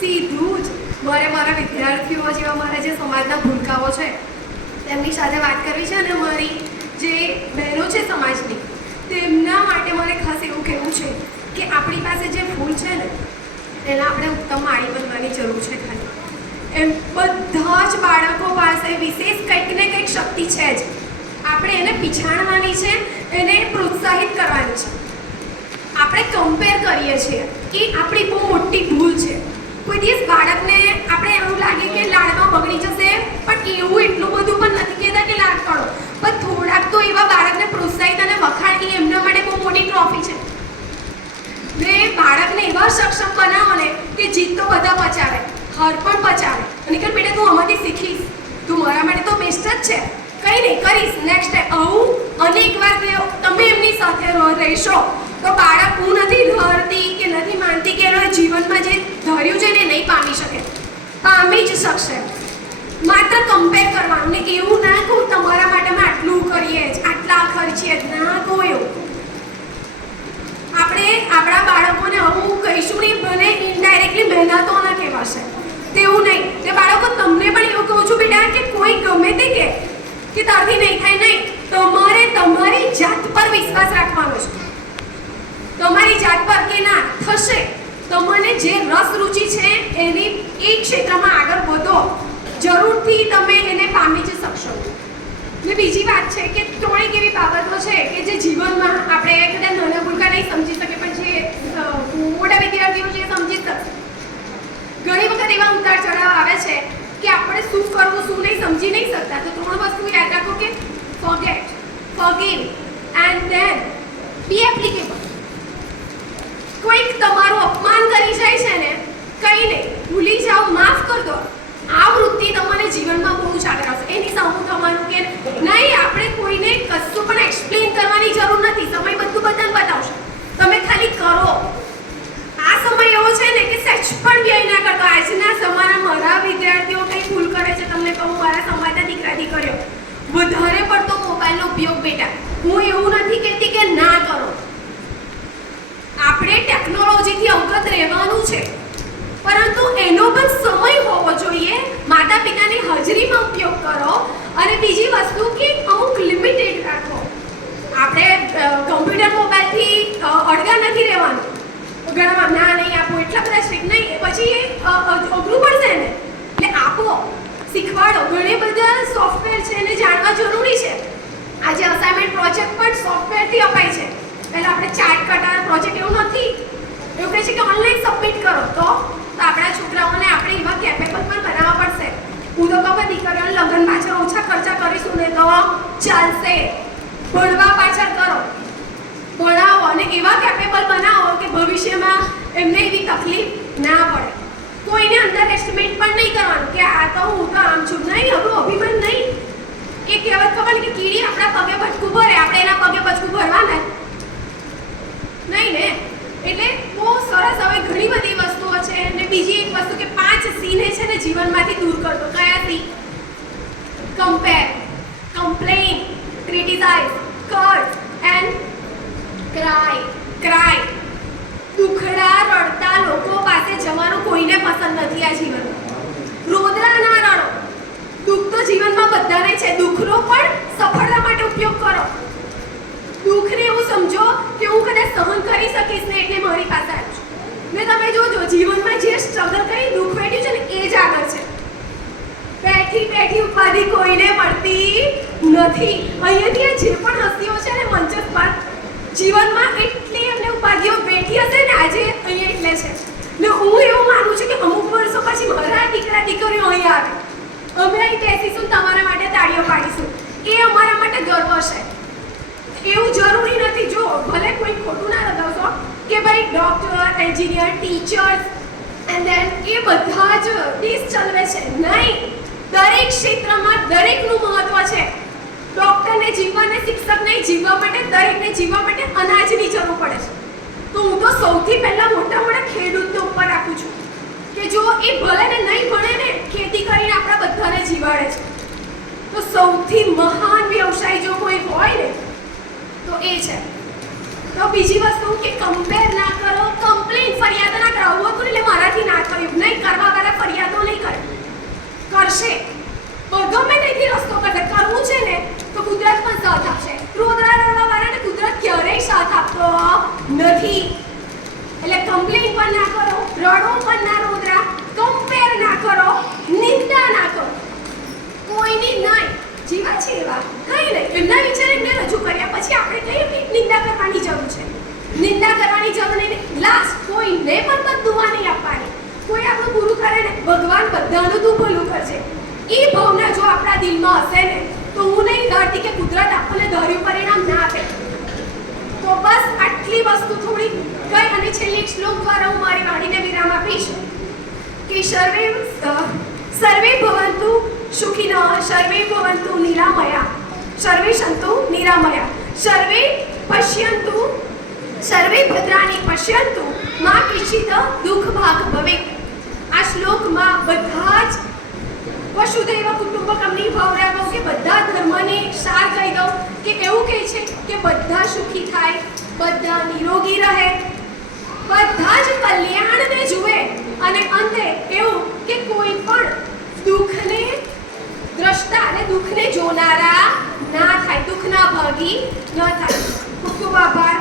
સીધું જ મારે મારા વિદ્યાર્થીઓ જેવા મારા જે સમાજના ભૂલકાઓ છે તેમની સાથે વાત કરવી છે અને મારી જે બહેનો છે સમાજની તેમના માટે મારે ખાસ એવું કહેવું છે કે આપણી પાસે જે ફૂલ છે ને એના આપણે ઉત્તમ માળી બનવાની જરૂર છે ખાલી એમ બધા જ બાળકો પાસે વિશેષ કંઈક ને કંઈક શક્તિ છે જ આપણે એને પીછાણવાની છે એને પ્રોત્સાહિત કરવાની છે આપણે કમ્પેર કરીએ છીએ એ આપણી બહુ મોટી ભૂલ છે કોઈ દિવસ બાળકને આપણે એવું લાગે કે લાડમાં બગડી જશે પણ એવું એટલું બધું પણ નથી કહેતા કે લાડ કરો પણ થોડાક તો એવા બાળકને પ્રોત્સાહિત અને વખાણ એ એમના માટે બહુ મોટી ટ્રોફી છે ને બાળકને એવા સક્ષમ બનાવો ને કે જીત તો બધા પચાવે હાર પણ પચાવે અને કે બેટા તું આમાંથી શીખીશ તું મારા માટે તો બેસ્ટ જ છે કંઈ નહીં કરીશ નેક્સ્ટ ટાઈમ આવું અનેકવાર તમે એમની સાથે રહેશો તો બાળક હું નથી ધરતી કે નથી માનતી કે એનો જીવનમાં જે ધર્યું છે ને નહીં પામી શકે પામી જ શકશે માત્ર કમ્પેર કરવાનું ને એવું ના કહું તમારા માટે અમે આટલું કરીએ જ આટલા ખર્ચીએ જ ના કહું એવું આપણે આપણા બાળકોને હું કહીશું નહીં બને ઇનડાયરેક્ટલી મહેનતો ના કહેવાશે તેવું નહીં તે બાળકો તમને પણ એવું કહું છું બેટા કે કોઈ ગમે તે કે તારથી નહીં થાય નહીં તમારે તમારી જાત પર વિશ્વાસ રાખવાનો છે તમારી જાત પર કે ના થશે તમને જે રસ રુચિ છે એની એ ક્ષેત્રમાં આગળ વધો જરૂરથી તમે એને પામી જ શકશો ને બીજી વાત છે કે થોડીક એવી બાબતો છે કે જે જીવનમાં આપણે કદાચ નાના ભૂલકા નહીં સમજી શકે પણ જે મોટા વિદ્યાર્થીઓ છે સમજી શકશે ઘણી વખત એવા ઉતાર ચઢાવ આવે છે કે આપણે શું કરવું શું નહીં સમજી નહીં શકતા તો ત્રણ વસ્તુ યાદ રાખો કે forget forgive and then be applicable કોઈક તમારું અપમાન કરી જાય છે ને કંઈ નહીં ભૂલી જાઓ માફ કરી દો આ વૃત્તિ તમને જીવનમાં બહુ જ આગળ આવશે એની સામું થવાનું કે નહીં આપણે કોઈને કશું પણ એક્સપ્લેન કરવાની જરૂર નથી સમય બધું બધાને બતાવશે તમે ખાલી કરો આ સમય એવો છે ને કે સચ પણ વ્યય ના કરતો આજના જમાના મારા વિદ્યાર્થીઓ કંઈ ભૂલ કરે છે તમને કહું મારા સમાજના દીકરા દીકરીઓ વધારે પડતો મોબાઈલનો ઉપયોગ બેટા હું એવું નથી કહેતી કે ના કરો આપણે ટેકનોલોજીથી અવગત રહેવાનું છે પરંતુ એનો પણ સમય હોવો જોઈએ માતા પિતાની હાજરીમાં ઉપયોગ કરો અને બીજી વસ્તુ કે અમુક લિમિટેડ રાખો આપણે કમ્પ્યુટર મોબાઈલથી અડગા નથી રહેવાનું ઘણા ના નહીં આપો એટલા બધા સ્ટ્રિક્ટ નહીં પછી એ અઘરું પડશે ને એટલે આપો શીખવાડો ઘણી બધા સોફ્ટવેર છે એને જાણવા જરૂરી છે આજે અસાઇનમેન્ટ પ્રોજેક્ટ પણ સોફ્ટવેરથી અપાય છે પહેલાં આપણે ચાર્ટ કટાર પ્રોજેક્ટ એવું નથી એવું કહે છે કે ઓનલાઈન સબમિટ કરો તો આપણા છોકરાઓને આપણે એવા કેપેબલ પણ બનાવવા પડશે હું તો કહું દીકરીઓને લગ્ન પાછળ ઓછા ખર્ચા કરીશું ને તો ચાલશે ભણવા પાછળ કરો ભણાવો અને એવા કેપેબલ બનાવો કે ભવિષ્યમાં એમને એવી તકલીફ ના પડે કોઈને અંડર એસ્ટિમેટ પણ નહીં કરવાનું કે આ તો હું તો આમ છું નહીં હવે અભિમાન નહીં એ કહેવત ખબર કે કીડી આપણા પગે બચકું ભરે આપણે એના પગે બચકું ભરવાના નહીં ને એટલે બહુ સરસ હવે ઘણી બધી વસ્તુઓ છે અને બીજી એક વસ્તુ કે 5 સીને છે ને જીવનમાંથી દૂર કરતો કયા C compare complain criticise curse and cry દુખડા રડતા લોકો પાસે જવાનું કોઈને પસંદ નથી આ જીવનમાં રોદરા ના રડો દુઃખ તો જીવનમાં બધાને છે દુઃખનો પણ સફળતા માટે ઉપયોગ કરો દુઃખને એવું સમજો કે હું કદાચ સહન કરી શકીશ ને એટલે મારી પાસે આવ્યું છે ને તમે જોજો જીવનમાં જે સ્ટ્રગલ કરી દુઃખ વેઠ્યું છે ને એ જ આગળ છે બેઠી ઉપાધિ કોઈને મળતી નથી અહીંયાથી જે પણ હસ્તીઓ છે ને મંચ પર જીવનમાં એટલી એમને ઉપાધિઓ બેઠી હશે ને આજે અહીંયા એટલે છે ને હું એવું માનું છું કે અમુક વર્ષો પછી મારા દીકરા દીકરીઓ અહીં આવે અમે અહીં બેસીશું તમારા માટે તાળીઓ પાડીશું એ અમારા માટે ગર્વ છે એવું જરૂરી નથી જો ભલે કોઈ ખોટું ના લગાવશો કે ભાઈ doctor engineer teachers and then એ બધા જ દેશ ચલાવે છે નહીં દરેક ક્ષેત્રમાં દરેકનું મહત્વ છે ડોક્ટરને જીવવાને શિક્ષક નહીં જીવવા માટે દરેકને જીવવા માટે અનાજની જરૂર પડે છે તો હું તો સૌથી પહેલા મોટા ખેડૂતને ઉપર રાખું છું કે જો એ ભલે ને નહીં ભણે ને ખેતી કરીને આપણા બધાને જીવાડે છે તો સૌથી મહાન વ્યવસાય જો કોઈ હોય ને તો એ છે તો બીજી વસ્તુ કે કમ્પેર ના કરો કમ્પ્લેન ફરિયાદ ના કરો આવું હતું એટલે મારાથી ના થયું નહીં કર રડો પણ ના રોદરા, કમ્પેર ના કરો, નિંદા ના કરો. કોઈની નહીં, જેવા છે એવા, કઈ નહીં. એમના વિચાર એમને રજૂ કર્યા પછી આપણે કહીએ કે નિંદા કરવાની જરૂર છે. નિંદા કરવાની જરૂર નહીં. લાસ્ટ કોઈને પણ બદદુઆ નહીં આપવાની. કોઈ આપણું પૂરું કરે ને, ભગવાન બધાનું તું ભલું કરશે, એ ભાવના જો આપણા દિલમાં હશે ને, તો હું નહીં ધારતી કે કુદરત આપણને ધાર્યું પરિણામ ના આપે. તો બસ આટલી વસ્તુ થોડી કઈ અને છેલ્લી એક શ્લોક દ્વારા હું મારી વાણીને વિરામ આપીશ કે સર્વે ભવન્તુ સુખિનઃ, સર્વે ભવન્તુ નિરામયા, સર્વે સંતુ નિરામયા, સર્વે પશ્યન્તુ, સર્વે ભદ્રાણિ પશ્યન્તુ, મા કિંચિત દુઃખ ભાગ ભવેત. આ શ્લોકમાં બધા જ વસુધૈવ કુટુંબકમની ભાવનાઓ કે બધા ધર્મને સાર કહી દઉં કે એવું કહે છે કે બધા સુખી થાય, બધા નિરોગી રહે, બધા જ કલ્યાણને જુએ અને અંતે એવું કે કોઈ પણ દુઃખને દ્રષ્ટા અને દુઃખને જોનારા ના થાય, દુઃખના ભાગી ન થાય. ખૂબ ખૂબ આભાર.